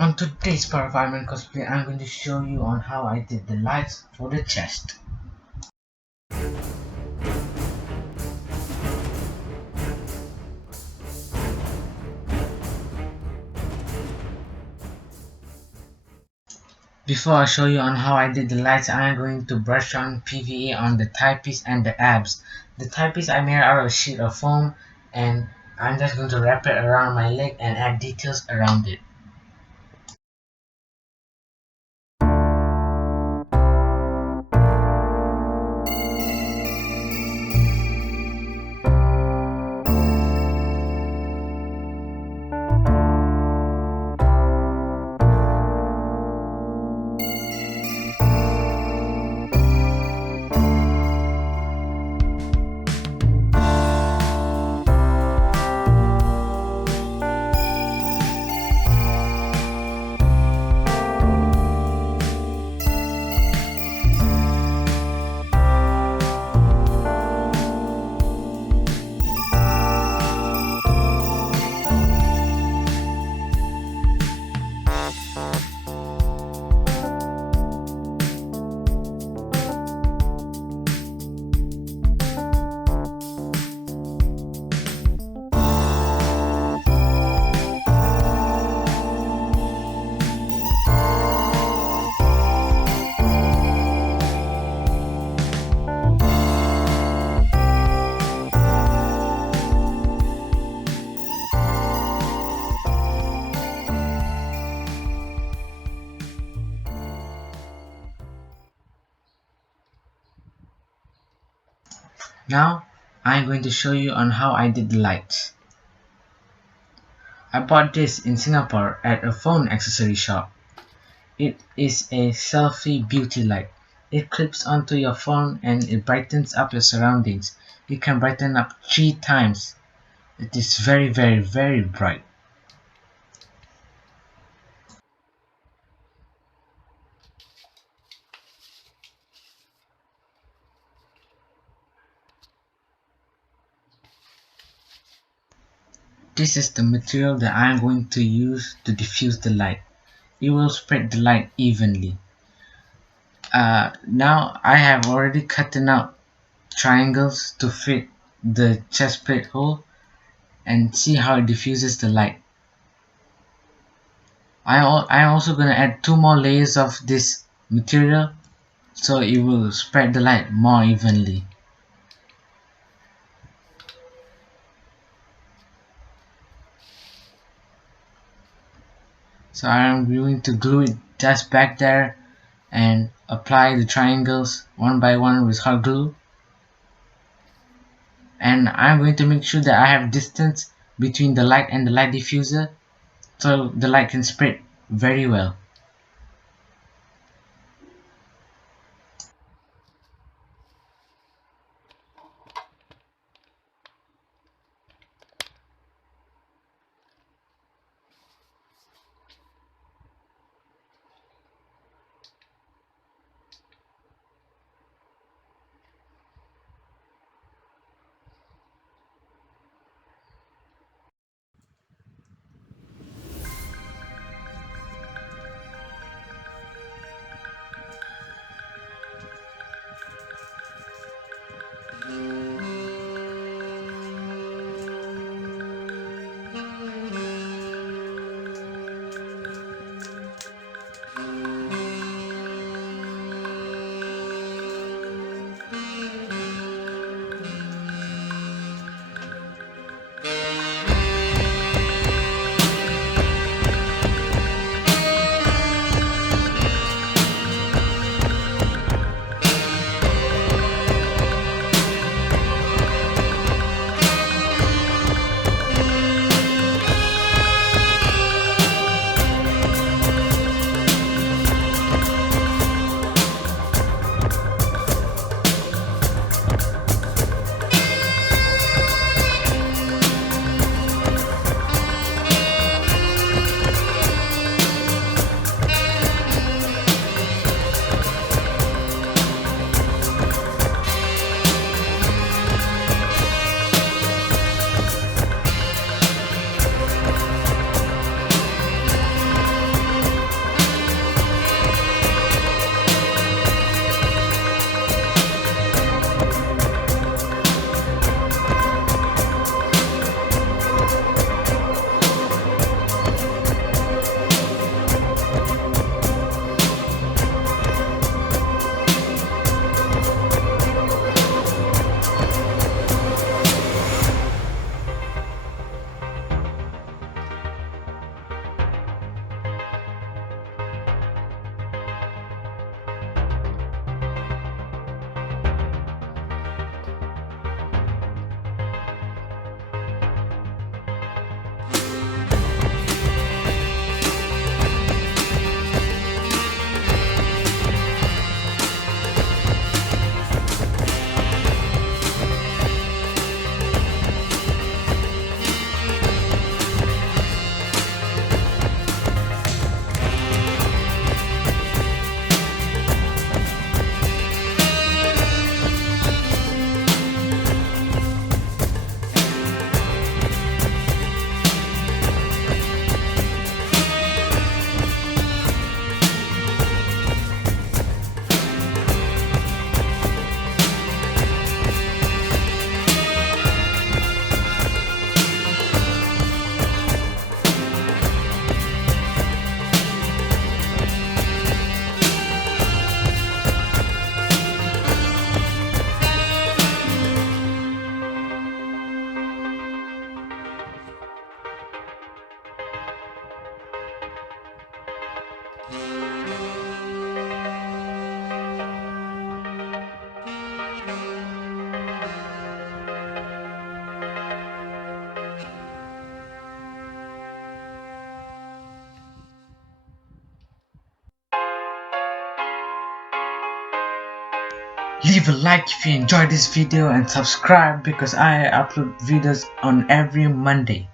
On today's part of Ironman Cosplay, I'm going to show you on how I did the lights for the chest. Before I show you on how I did the lights, I'm going to brush on PVA on the thigh piece and the abs. The thigh piece I made out of a sheet of foam, and I'm just going to wrap it around my leg and add details around it. Now, I'm going to show you on how I did the lights. I bought this in Singapore at a phone accessory shop. It is a selfie beauty light. It clips onto your phone and it brightens up your surroundings. You can brighten up 3 times. It is very bright. This is the material that I am going to use to diffuse the light. It will spread the light evenly. Now I have already cut out triangles to fit the chest plate hole and see how it diffuses the light. I'm also going to add 2 more layers of this material so it will spread the light more evenly. So I'm going to glue it just back there and apply the triangles one by one with hot glue. And I'm going to make sure that I have distance between the light and the light diffuser so the light can spread very well. Leave a like if you enjoyed this video and subscribe because I upload videos on every Monday.